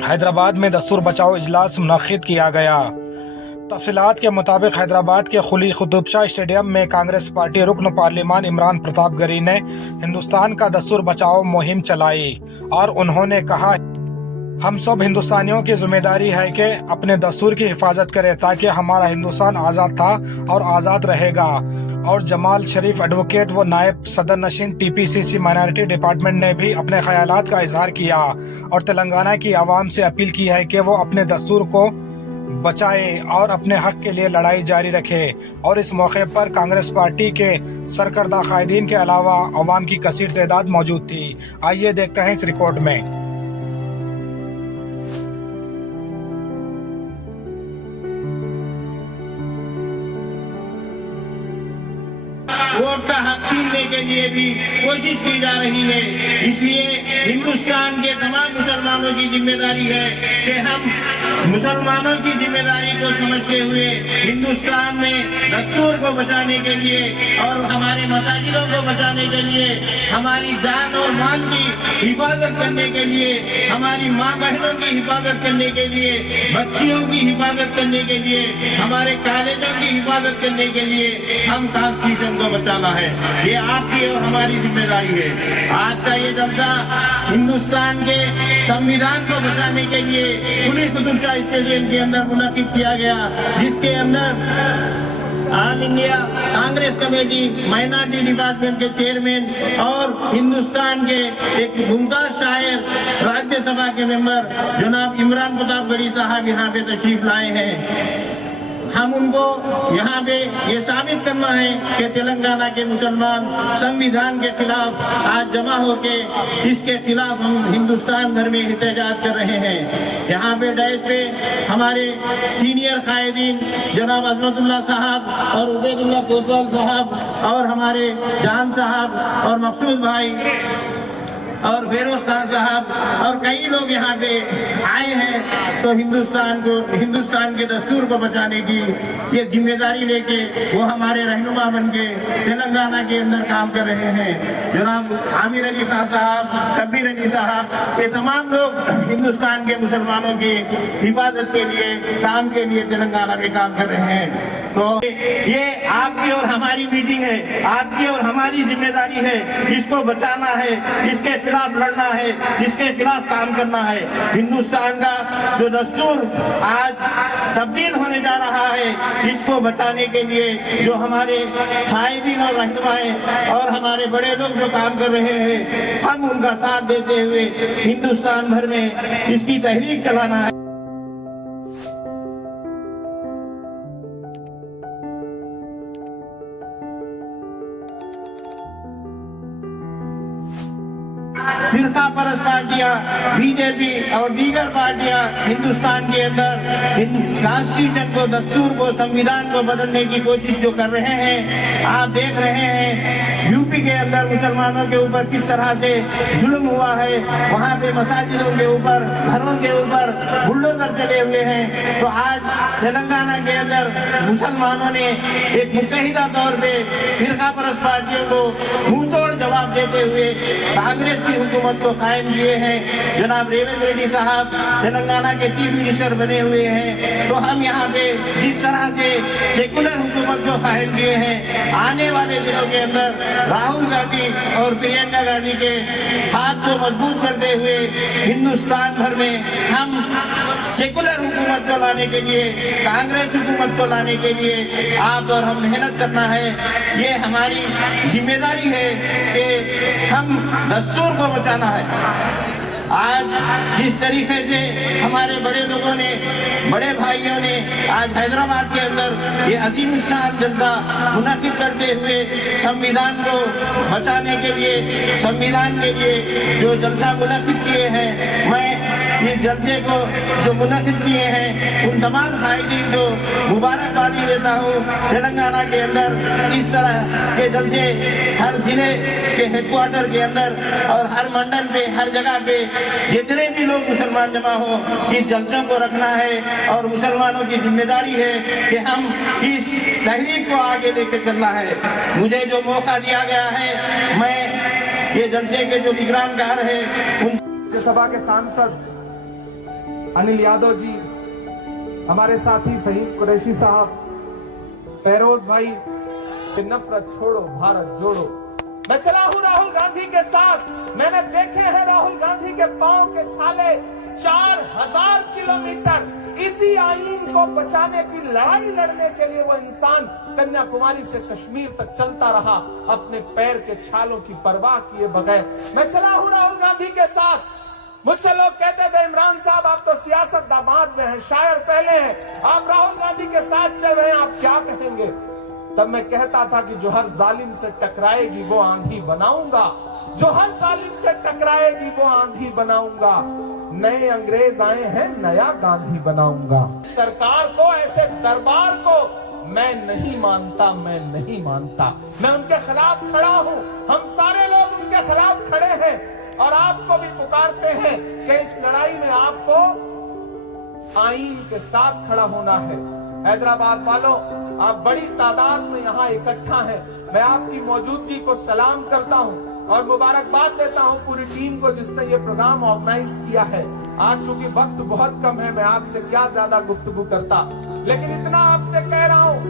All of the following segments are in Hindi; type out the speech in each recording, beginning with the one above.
हैदराबाद में दस्तूर बचाओ इजलास मुनक्किद किया गया। तफसीलात के मुताबिक हैदराबाद के खुली कुतुब शाह स्टेडियम में कांग्रेस पार्टी रुकन पार्लिमान इमरान प्रताप गरी ने हिंदुस्तान का दस्तूर बचाओ मुहिम चलाई और उन्होंने कहा, हम सब हिंदुस्तानियों की जिम्मेदारी है कि अपने दस्तूर की हिफाजत करें ताकि हमारा हिंदुस्तान आज़ाद था और आज़ाद रहेगा। और जमाल शरीफ एडवोकेट व नायब सदर नशीन TPCC माइनॉरिटी डिपार्टमेंट ने भी अपने ख्यालात का इजहार किया और तेलंगाना की आवाम से अपील की है कि वो अपने दस्तूर को बचाए और अपने हक के लिए लड़ाई जारी रखे। और इस मौके पर कांग्रेस पार्टी के सरकर्दा कायदीन के अलावा अवाम की कसीर तादाद मौजूद थी। आइए देखते हैं इस रिपोर्ट में। वोट का हक छीनने के लिए भी कोशिश की जा रही है। इसलिए हिंदुस्तान के तमाम मुसलमानों की जिम्मेदारी है कि हम मुसलमानों की जिम्मेदारी को समझते हुए हिंदुस्तान में दस्तूर को बचाने के लिए और हमारे मसाजिदों को बचाने के लिए, हमारी जान और माल की हिफाजत करने के लिए, हमारी माँ बहनों की हिफाजत करने के लिए, बच्चियों की हिफाजत करने के लिए, हमारे कॉलेजों की हिफाजत करने के लिए हम कॉन्स्टिट्यूशन को बचाना है। ये आपकी और हमारी जिम्मेदारी है। आज का ये जलसा हिंदुस्तान के संविधान को बचाने के लिए खुली कुतुब शाह स्टेडियम के अंदर मुनक्किद किया गया, जिसके अंदर all India Congress committee minority department के चेयरमैन और हिंदुस्तान के एक मुमताज शायर राज्यसभा के मेंबर जनाब इमरान प्रताप गरी साहब यहाँ पे तशरीफ लाए हैं। हम उनको यहाँ पे ये साबित करना है कि तेलंगाना के मुसलमान संविधान के खिलाफ आज जमा होके इसके खिलाफ हम हिंदुस्तान भर में एहतजाज कर रहे हैं। यहाँ पे डैश पे हमारे सीनियर कायदीन जनाब अजमतुल्लाह साहब और उबैदुल्लाह कोतवाल साहब और हमारे जान साहब और मकसूद भाई और फेरोज खान साहब और कई लोग यहाँ पे आए हैं। तो हिंदुस्तान के दस्तूर को बचाने की ये जिम्मेदारी लेके वो हमारे रहनुमा बन के तेलंगाना के अंदर काम कर रहे हैं। जनाब आमिर अली खान साहब, शब्बीर अली साहब, ये तमाम लोग हिंदुस्तान के मुसलमानों की हिफाजत के लिए, काम के लिए तेलंगाना में काम कर रहे हैं। तो ये आपकी और हमारी मीटिंग है, आपकी और हमारी जिम्मेदारी है। इसको बचाना है, इसके खिलाफ लड़ना है, इसके खिलाफ काम करना है। हिंदुस्तान का जो दस्तूर आज तब्दील होने जा रहा है, इसको बचाने के लिए जो हमारे कायदीन और रहनुमाएं और हमारे बड़े लोग जो काम कर रहे हैं, हम उनका साथ देते हुए हिंदुस्तान भर में इसकी तहरीक चलाना है। फिरका परस्त पार्टियां, बीजेपी और दीगर पार्टियां हिंदुस्तान के अंदर कॉन्स्टिट्यूशन को, दस्तूर को, संविधान को बदलने की कोशिश जो कर रहे हैं। आप देख रहे हैं यूपी के अंदर मुसलमानों के ऊपर किस तरह से जुल्म हुआ है। वहाँ पे मसाजिदों के ऊपर, घरों के ऊपर बुलडोजर चले हुए हैं। तो आज तेलंगाना के अंदर मुसलमानों ने एक मुत्तहिदा तौर पे फिरका परस्त पार्टियों को मुंहतोड़ जवाब देते हुए कांग्रेस की हुकूमत को कायम किए हैं। जनाब रेवंत रेड्डी साहब तेलंगाना के चीफ मिनिस्टर बने हुए हैं। तो हम यहाँ पे जिस तरह से सेकुलर हुकूमत को कायम किए हैं, आने वाले दिनों के अंदर राहुल गांधी और प्रियंका गांधी के हाथ को मजबूत करते हुए हिंदुस्तान भर में हम सेकुलर हुकूमत को लाने के लिए, कांग्रेस हुकूमत को लाने के लिए आप और हम मेहनत करना है। ये हमारी जिम्मेदारी है कि हम दस्तूर को बचाना है। आज जिस तरीके से हमारे बड़े लोगों ने, बड़े भाइयों ने आज हैदराबाद के अंदर ये अजीम शान जलसा मुनक्किद करते हुए संविधान को बचाने के लिए, संविधान के लिए जो जलसा मुनक्किद किए हैं, मैं इस जलसे को जो मुनक्किद किए हैं उन तमाम कायदीन को मुबारकबादी देता हूँ। तेलंगाना के अंदर इस तरह के जलसे हर जिले के हेडक्वार्टर के अंदर और हर मंडल पे, हर जगह पे जितने भी लोग मुसलमान जमा हो, इस जलसों को रखना है। और मुसलमानों की जिम्मेदारी है कि हम इस तहरीक को आगे लेके चलना है। मुझे जो मौका दिया गया है, मैं ये जलसे के जो निगरानकार है उन राज्यसभा के सांसद अनिल यादव जी, हमारे साथी फहीम कुरैशी साहब, फेरोज भाई, कि नफरत छोड़ो भारत जोड़ो। मैं चला हूं राहुल गांधी के साथ। मैंने देखे हैं राहुल गांधी के पांव के छाले। 4000 किलोमीटर इसी आईन को बचाने की लड़ाई लड़ने के लिए वो इंसान कन्याकुमारी से कश्मीर तक चलता रहा, अपने पैर के छालों की परवाह किए बगैर। मैं चला हूं राहुल गांधी के साथ। मुझसे लोग कहते थे, इमरान साहब आप तो सियासत दामाद में हैं, शायर पहले हैं, आप राहुल गांधी के साथ चल रहे हैं, आप क्या कहेंगे? तब मैं कहता था कि जो हर जालिम से टकराएगी वो आंधी बनाऊंगा, जो हर जालिम से टकराएगी वो आंधी बनाऊंगा। नए अंग्रेज आए हैं, नया गांधी बनाऊंगा। सरकार को, ऐसे दरबार को मैं नहीं मानता, मैं नहीं मानता। मैं उनके खिलाफ खड़ा हूं, हम सारे लोग उनके खिलाफ खड़े हैं और आपको भी पुकारते हैं कि इस लड़ाई में आपको आईन के साथ खड़ा होना है। हैदराबाद वालों, आप बड़ी तादाद में यहाँ इकट्ठा हैं। मैं आपकी मौजूदगी को सलाम करता हूँ और मुबारकबाद देता हूँ पूरी टीम को जिसने ये प्रोग्राम ऑर्गेनाइज किया है। आज चूंकि वक्त बहुत कम है, मैं आपसे क्या ज्यादा गुफ्तगू करता, लेकिन इतना आपसे कह रहा हूँ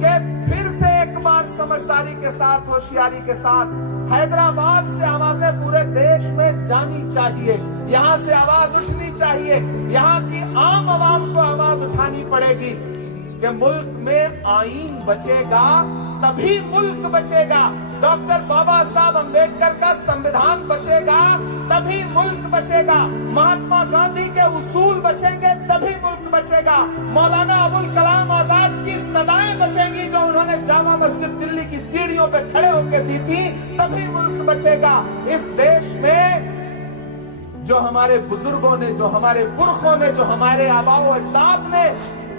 कि फिर से एक बार समझदारी के साथ, होशियारी के साथ हैदराबाद से आवाजें पूरे देश में जानी चाहिए। यहाँ से आवाज उठनी चाहिए, यहाँ की आम आवाम को आवाज उठानी पड़ेगी कि मुल्क में आईन बचेगा तभी मुल्क बचेगा। डॉक्टर बाबा साहब अम्बेडकर का संविधान बचेगा तभी मुल्क बचेगा। महात्मा गांधी के उसूल बचेंगे तभी मुल्क बचेगा। मौलाना अबुल कलाम आजाद की सदाएं बचेंगी जो उन्होंने जामा मस्जिद दिल्ली की सीढ़ियों पे खड़े होकर दी थी, तभी मुल्क बचेगा। इस देश में जो हमारे बुजुर्गों ने, जो हमारे पुरखों ने, जो हमारे आबाओ अजदाद ने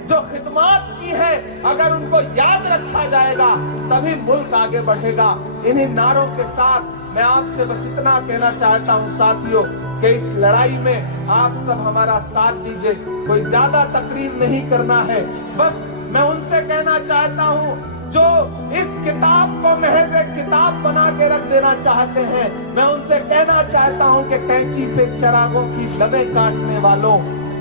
जो खिदमत की है, अगर उनको याद रखा जाएगा तभी मुल्क आगे बढ़ेगा। इन्हीं नारों के साथ मैं आपसे बस इतना कहना चाहता हूं साथियों कि इस लड़ाई में आप सब हमारा साथ दीजिए। कोई ज्यादा तकरीर नहीं करना है, बस मैं उनसे कहना चाहता हूं जो इस किताब को महज एक किताब बना के रख देना चाहते हैं। मैं उनसे कहना चाहता हूं कि कैंची से चिरागों की लबें काटने वालों,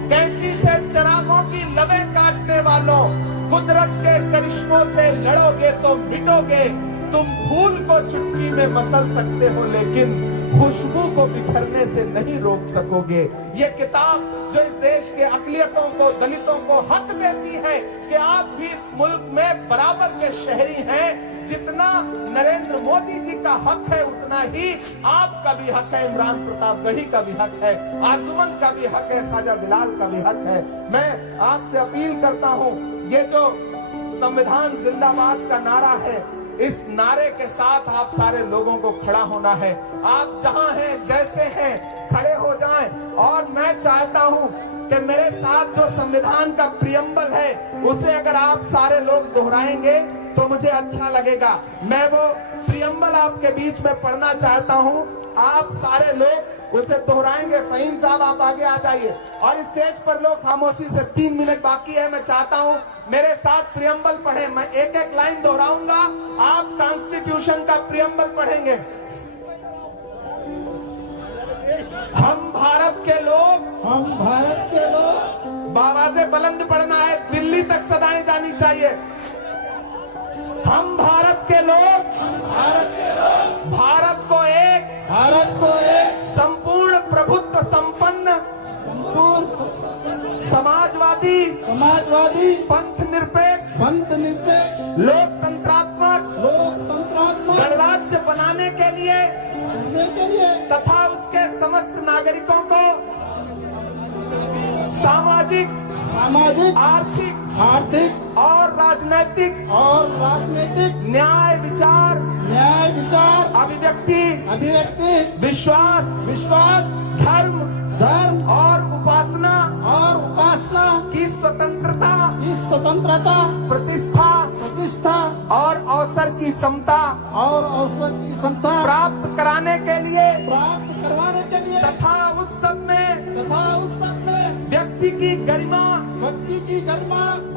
कैंची से चिरागों की लबें काटने वालों, कुदरत के करिश्मों से लड़ोगे तो मिटोगे। तुम फूल को चुटकी में मसल सकते हो लेकिन खुशबू को बिखरने से नहीं रोक सकोगे। ये किताब जो इस देश के अकलियतों को, दलितों को हक देती है कि आप भी इस मुल्क में बराबर के शहरी हैं। जितना नरेंद्र मोदी जी का हक है उतना ही आपका भी हक है, इमरान प्रतापगढ़ी का भी हक है, आरजुमन का भी हक है, ख्वाजा बिलाल का भी हक है। मैं आपसे अपील करता हूँ, ये जो संविधान जिंदाबाद का नारा है, इस नारे के साथ आप सारे लोगों को खड़ा होना है। आप जहां हैं, जैसे हैं, खड़े हो जाएं। और मैं चाहता हूं कि मेरे साथ जो संविधान का प्रियम्बल है उसे अगर आप सारे लोग दोहराएंगे तो मुझे अच्छा लगेगा। मैं वो प्रियम्बल आपके बीच में पढ़ना चाहता हूं, आप सारे लोग उसे दोहराएंगे। फहीम साहब आप आगे आ जाइए और स्टेज पर लोग खामोशी से, 3 मिनट बाकी है। मैं चाहता हूं मेरे साथ प्रियम्बल पढ़े। मैं एक एक लाइन दोहराऊंगा, आप कॉन्स्टिट्यूशन का प्रियम्बल पढ़ेंगे। हम भारत के लोग, हम भारत के लोग, बावाज़े बुलंद पढ़ना है, दिल्ली तक सदाएं जानी चाहिए। हम भारत के लोग, भारत के लोग, भारत को एक, भारत को एक संपूर्ण प्रभुत्व संपन्न, संपूर्ण समाजवादी, समाजवादी, पंथ निरपेक्ष, पंथ निरपेक्ष, लोकतंत्रात्मक, लोकतंत्रात्मक गणराज्य बनाने के लिए तथा उसके समस्त नागरिकों को सामाजिक, सामाजिक, आर्थिक, आर्थिक और राजनैतिक न्याय विचार, अभिव्यक्ति, विश्वास, धर्म और उपासना की स्वतंत्रता, प्रतिष्ठा और अवसर की समता प्राप्त करवाने के लिए तथा उस सब में व्यक्ति की गरिमा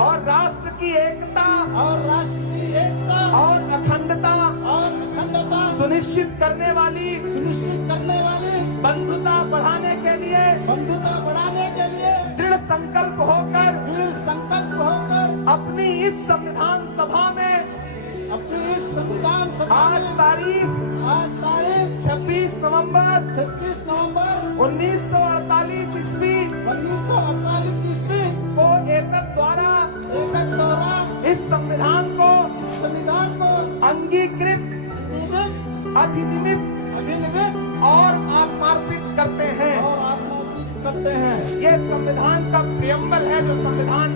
और राष्ट्र की एकता और अखंडता सुनिश्चित करने वाली बंधुता बढ़ाने के लिए दृढ़ इस संविधान सभा में अपनी इस संविधान सभा आज में तारीख आज तारीख 26 नवंबर 26 नवंबर 1948 ईस्वी 1948 ईस्वी को एकक द्वारा इस संविधान को अंगीकृत अधिनियमित और आत्मार्पित करते हैं। और आत्मार्पित करते हैं। ये संविधान का प्रियम्बल है जो संविधान